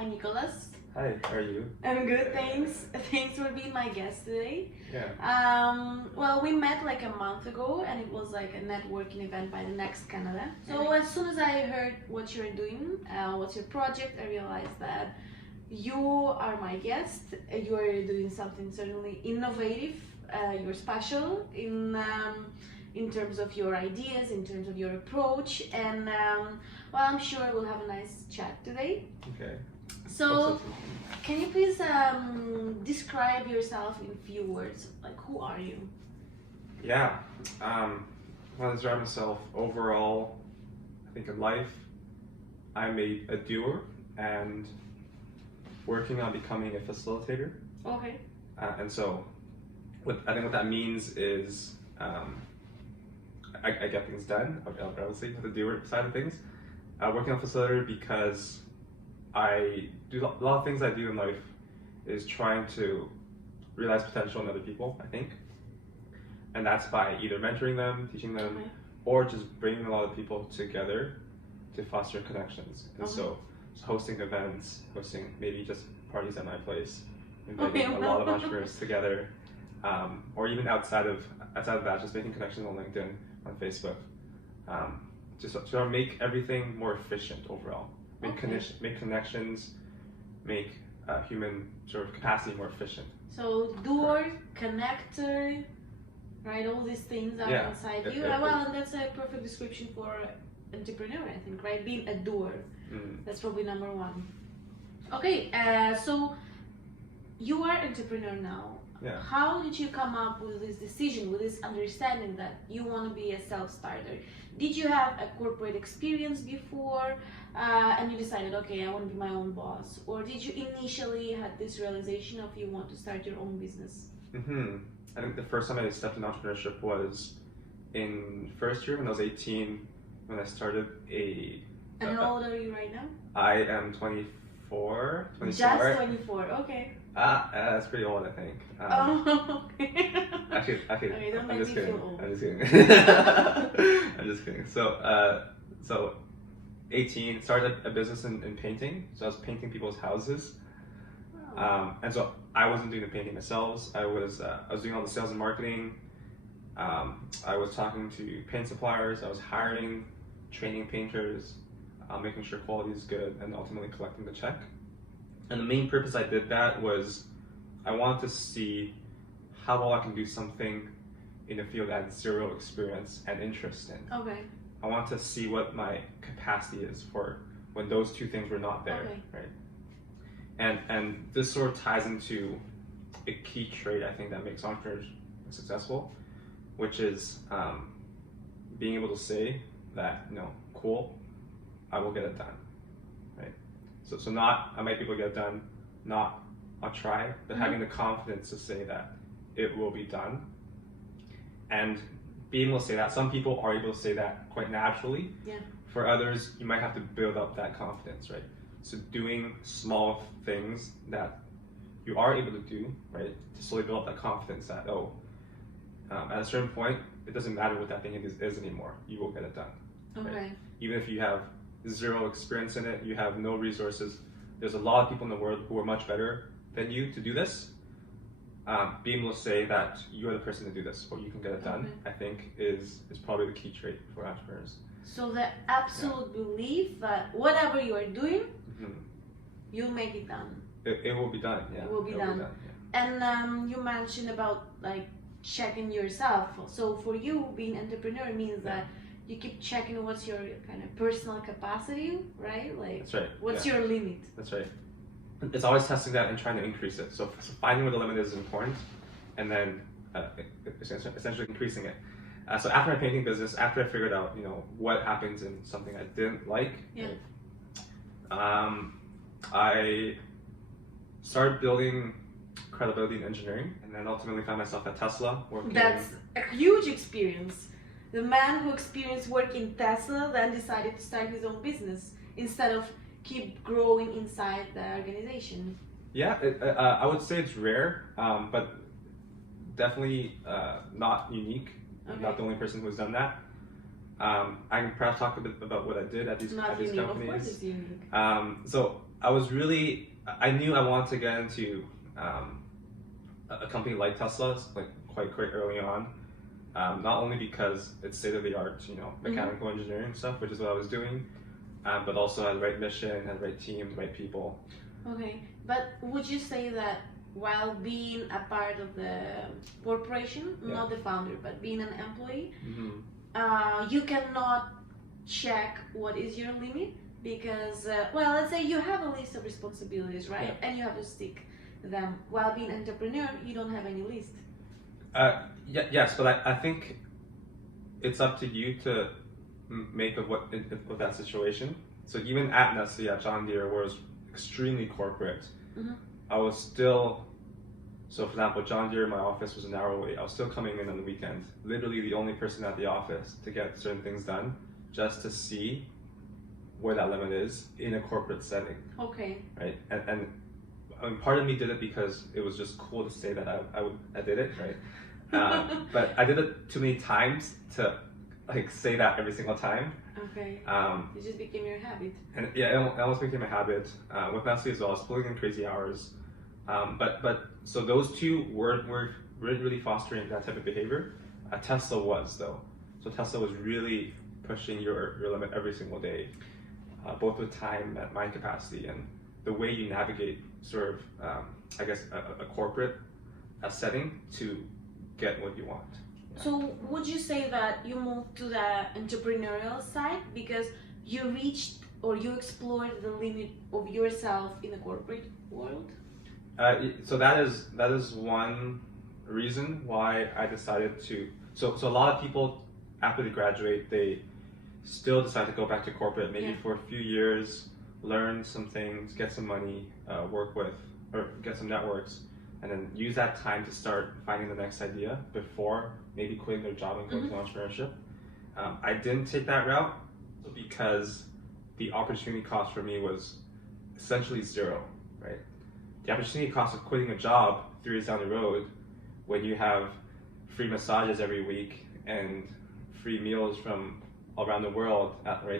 Hi, Nicholas. Hi, how are you? I'm good, thanks. Thanks for being my guest today. Yeah. Well, we met like a month ago, and it was like a networking event by the Next Canada. So as soon as I heard what you're doing, what's your project, I realized that you are my guest. You are doing something certainly innovative. You're special in terms of your ideas, in terms of your approach, and well, I'm sure we'll have a nice chat today. Okay. So, can you please describe yourself in few words? Like, who are you? Yeah. Well, to describe myself overall, I think in life, I'm a doer and working on becoming a facilitator. Okay. And so, I think what that means is I get things done, obviously, with the doer side of things. Working on facilitator because I do a lot of things I do in life is trying to realize potential in other people, I think. And that's by either mentoring them, teaching them, or just bringing a lot of people together to foster connections. And so hosting events, hosting maybe just parties at my place, inviting a lot of entrepreneurs together, or even outside of that, just making connections on LinkedIn, on Facebook, just to make everything more efficient overall. Make connections, make human sort of capacity more efficient. So doer, connector, right? All these things are inside you. Well, and that's a perfect description for entrepreneur, I think, right? Being a doer. That's probably number one. Okay, so you are entrepreneur now. Yeah. How did you come up with this decision, with this understanding that you want to be a self-starter? Did you have a corporate experience before and you decided, okay, I want to be my own boss? Or did you initially had this realization of you want to start your own business? I think the first time I stepped in entrepreneurship was in first year when I was 18, when I started And how old are you right now? I am 24. Just 24, okay. That's pretty old, I think. Okay. Actually, okay, don't I'm make just me kidding. feel old. I'm just kidding. I'm just kidding. So 18, started a business in painting. So I was painting people's houses. And so I wasn't doing the painting myself. I was doing all the sales and marketing. I was talking to paint suppliers. I was hiring, training painters, making sure quality is good, and ultimately collecting the check. And the main purpose I did that was I wanted to see how well I can do something in a field I had zero experience and interest in. Okay. I want to see what my capacity is for when those two things were not there, right? And this sort of ties into a key trait I think that makes entrepreneurs successful, which is being able to say that, cool, I will get it done, right? So not I might be able to get it done, not I'll try, but having the confidence to say that it will be done. And being able to say that, some people are able to say that quite naturally. Yeah. For others, you might have to build up that confidence, right? So doing small things that you are able to do, right, to slowly build up that confidence that, at a certain point, it doesn't matter what that thing is anymore. You will get it done. Okay. Right? Even if you have zero experience in it, you have no resources. There's a lot of people in the world who are much better than you to do this. Being able to say that you are the person to do this, or you can get it done, I think is probably the key trait for entrepreneurs. So the absolute belief that whatever you are doing, you'll make it done. It will be done. Yeah. It will be done. And you mentioned about like checking yourself. So for you, being an entrepreneur means that you keep checking what's your kind of personal capacity, right? Like, that's right. What's your limit? That's right. It's always testing that and trying to increase it. So finding what the limit is important, and then essentially increasing it. So after my painting business, after I figured out, what happens in something I didn't like, I started building credibility in engineering, and then ultimately found myself at Tesla working. That's a huge experience. The man who experienced work in Tesla then decided to start his own business instead of keep growing inside the organization. Yeah, I would say it's rare, but definitely not unique. I'm not the only person who's done that. I can perhaps talk a bit about what I did at these companies. Of course it's unique. So I knew I wanted to get into a company like Tesla, like quite early on. Not only because it's state of the art, mechanical engineering stuff, which is what I was doing, but also had the right mission, had the right team, the right people. Okay, but would you say that while being a part of the corporation, not the founder, but being an employee, you cannot check what is your limit? Because, well, let's say you have a list of responsibilities, right? And you have to stick them. While being an entrepreneur, you don't have any list. Yes, but I think it's up to you to make of that situation. So even at Nestle, at John Deere, where it was extremely corporate, I was still, so for example, John Deere, my office was an hour away. I was still coming in on the weekend, literally the only person at the office to get certain things done, just to see where that limit is in a corporate setting. Okay. Right, and I mean, part of me did it because it was just cool to say that I did it, right? But I did it too many times to like say that every single time. Okay. It just became your habit. And yeah, it almost became a habit. With Nestle as well, I was pulling in crazy hours. But so those two weren't really fostering that type of behavior. Tesla was though. So Tesla was really pushing your limit every single day, both with time and mind capacity and the way you navigate sort of, I guess, a corporate setting to get what you want. Yeah. So would you say that you moved to the entrepreneurial side because you reached or you explored the limit of yourself in the corporate world? So that is one reason why I decided to. So a lot of people after they graduate, they still decide to go back to corporate, maybe for a few years, learn some things, get some money, work with, or get some networks, and then use that time to start finding the next idea before maybe quitting their job and going to entrepreneurship. I didn't take that route because the opportunity cost for me was essentially zero, right? The opportunity cost of quitting a job 3 years down the road when you have free massages every week and free meals from all around the world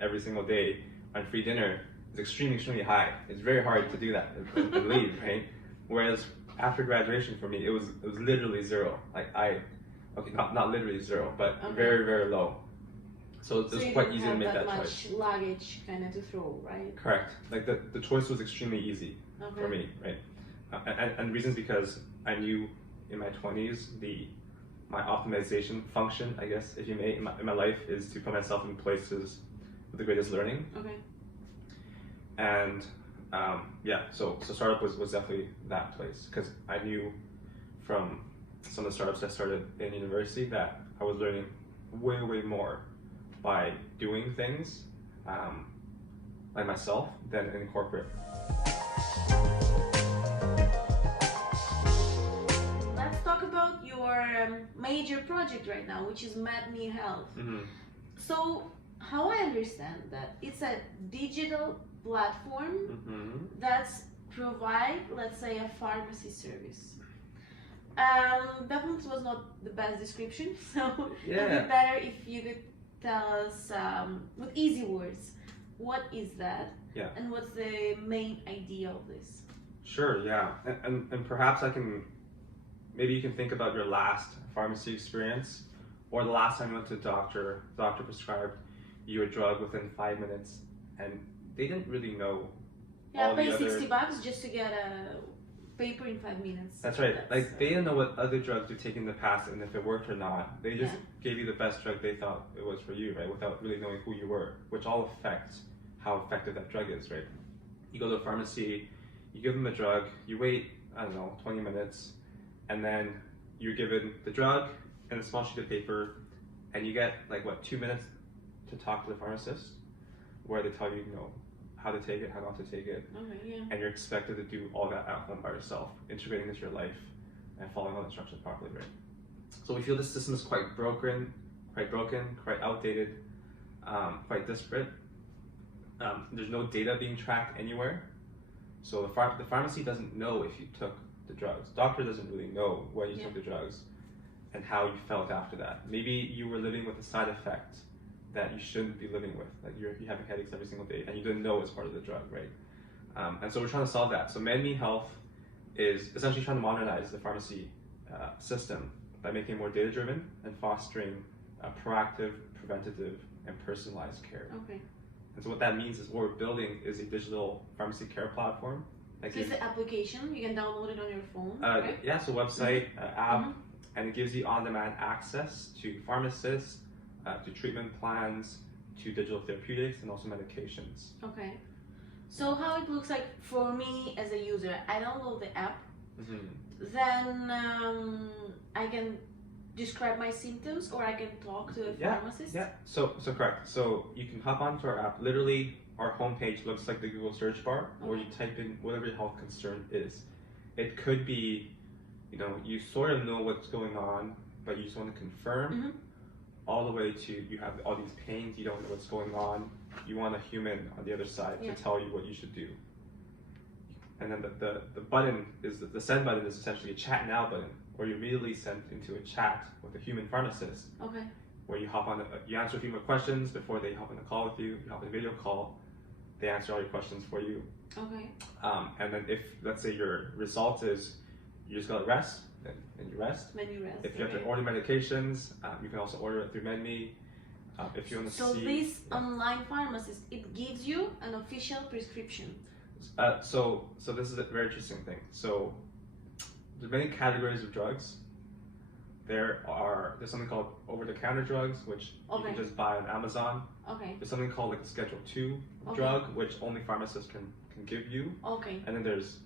every single day and free dinner is extremely high. It's very hard to do that and leave, right? Whereas after graduation for me, it was literally zero. Like not literally zero, but very low. So it was quite easy to make that choice. Much luggage kind of to throw, right? Correct. Like the choice was extremely easy for me, right? And the reason is because I knew in my 20s my optimization function, I guess, if you may, in my life is to put myself in places with the greatest learning. Okay. And so startup was definitely that place because I knew from some of the startups I started in university that I was learning way more by doing things like myself than in corporate. Let's talk about your major project right now, which is MedMe Health. So how I understand that it's a digital platform that's provide, let's say, a pharmacy service. Definitely was not the best description, so it would be better if you could tell us with easy words, what is that? And what's the main idea of this? Sure, yeah. And perhaps maybe you can think about your last pharmacy experience or the last time you went to a doctor prescribed you a drug within 5 minutes and they didn't really know. Pay $60 just to get a paper in 5 minutes. That's right. They didn't know what other drugs you take in the past and if it worked or not. They just gave you the best drug they thought it was for you, right? Without really knowing who you were, which all affects how effective that drug is, right? You go to a pharmacy, you give them the drug, you wait, 20 minutes, and then you're given the drug and a small sheet of paper, and you get 2 minutes to talk to the pharmacist, where they tell you, how to take it, how not to take it, and you're expected to do all that at home by yourself, integrating into your life and following all the instructions properly, right? So we feel this system is quite broken, quite outdated, quite disparate. There's no data being tracked anywhere. So the pharmacy doesn't know if you took the drugs. Doctor doesn't really know when you took the drugs and how you felt after that. Maybe you were living with a side effect that you shouldn't be living with, like you're having headaches every single day and you didn't know it's part of the drug, right? And so we're trying to solve that. So MedMe Health is essentially trying to modernize the pharmacy system by making it more data-driven and fostering proactive, preventative, and personalized care. Okay. And so what that means is what we're building is a digital pharmacy care platform. So it's an application, you can download it on your phone, right? Yeah, so website, app, and it gives you on-demand access to pharmacists, to treatment plans, to digital therapeutics, and also medications. Okay. So how it looks like for me as a user, I download the app, then I can describe my symptoms, or I can talk to a pharmacist? Yeah, so correct. So you can hop onto our app. Literally, our homepage looks like the Google search bar, where you type in whatever your health concern is. It could be, you sort of know what's going on, but you just want to confirm, all the way to you have all these pains, you don't know what's going on, you want a human on the other side to tell you what you should do. And then the button is, the send button is essentially a chat now button, where you're immediately sent into a chat with a human pharmacist. Okay. Where you hop on, you answer a few more questions before they hop on a call with you, you hop on a video call, they answer all your questions for you. Okay. And then if, let's say your result is, you just gotta rest, then you rest. Then you rest. If you have to order medications, you can also order it through MedMe. If you want to see. So this online pharmacist, it gives you an official prescription. So this is a very interesting thing. So there's many categories of drugs. There's something called over-the-counter drugs, which you can just buy on Amazon. Okay. There's something called like a Schedule 2 drug, which only pharmacists can give you. Okay. And then there's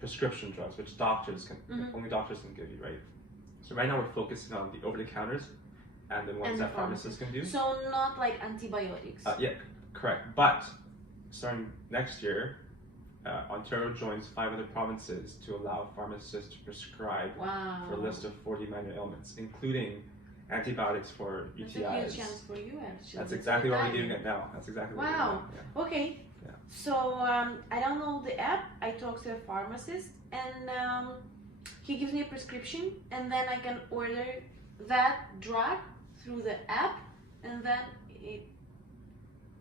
prescription drugs, which only doctors can give you, right? So right now we're focusing on the over-the-counters and the ones that pharmacists can do. So not like antibiotics. Yeah, correct. But starting next year, Ontario joins 5 other provinces to allow pharmacists to prescribe for a list of 40 minor ailments, including antibiotics for UTIs. That's a huge chance for you, actually. That's exactly what we're doing it now. That's exactly what we're doing now. Yeah. Okay. Yeah. So I download the app, I talk to a pharmacist, and he gives me a prescription, and then I can order that drug through the app, and then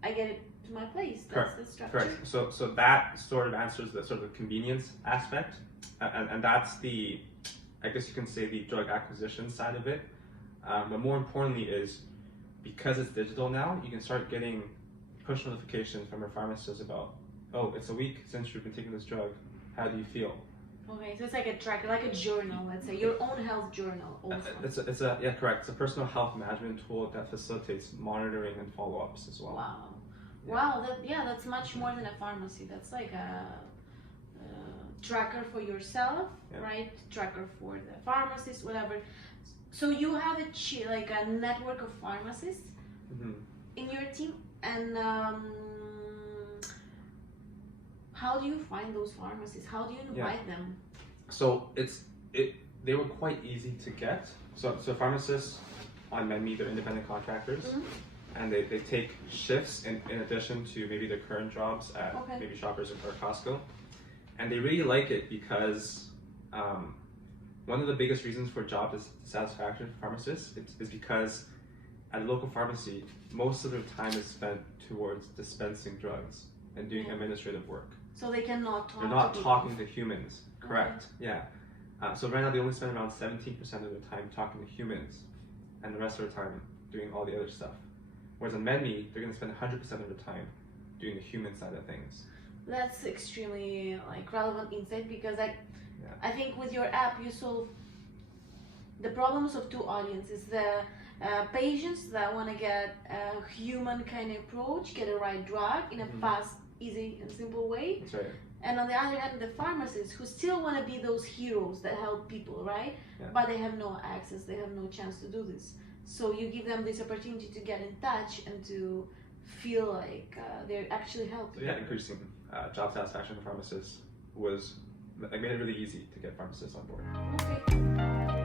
I get it to my place. That's the structure. Correct. So that sort of answers the sort of convenience aspect, and that's the, I guess you can say, the drug acquisition side of it. But more importantly is, because it's digital now, you can start getting push notifications from your pharmacist about, oh, it's a week since you've been taking this drug. How do you feel? Okay, so it's like a tracker, like a journal, let's say, your own health journal also. Yeah, correct. It's a personal health management tool that facilitates monitoring and follow-ups as well. Wow. Yeah. Wow, that's much more than a pharmacy. That's like a tracker for yourself, right? Tracker for the pharmacist, whatever. So you have a network of pharmacists in your team, and how do you find those pharmacists? How do you invite them? So they were quite easy to get. So pharmacists on MedMe, they're independent contractors, and they take shifts in addition to maybe their current jobs at maybe Shoppers or Costco, and they really like it because one of the biggest reasons for job dissatisfaction for pharmacists is because at a local pharmacy, most of their time is spent towards dispensing drugs and doing administrative work. So they cannot talk. They're not talking to humans. Correct. Yeah. So right now they only spend around 17% of their time talking to humans, and the rest of their time doing all the other stuff. Whereas on MedMe, they're going to spend 100% of their time doing the human side of things. That's extremely relevant insight, because I think with your app you solve the problems of two audiences: the patients that want to get a human kind of approach, get a right drug in a fast, easy, and simple way. That's right. And on the other hand, the pharmacists who still want to be those heroes that help people, right? Yeah. But they have no access, they have no chance to do this. So you give them this opportunity to get in touch and to feel like they're actually helping. So yeah, increasing job satisfaction for pharmacists made it really easy to get pharmacists on board. Okay.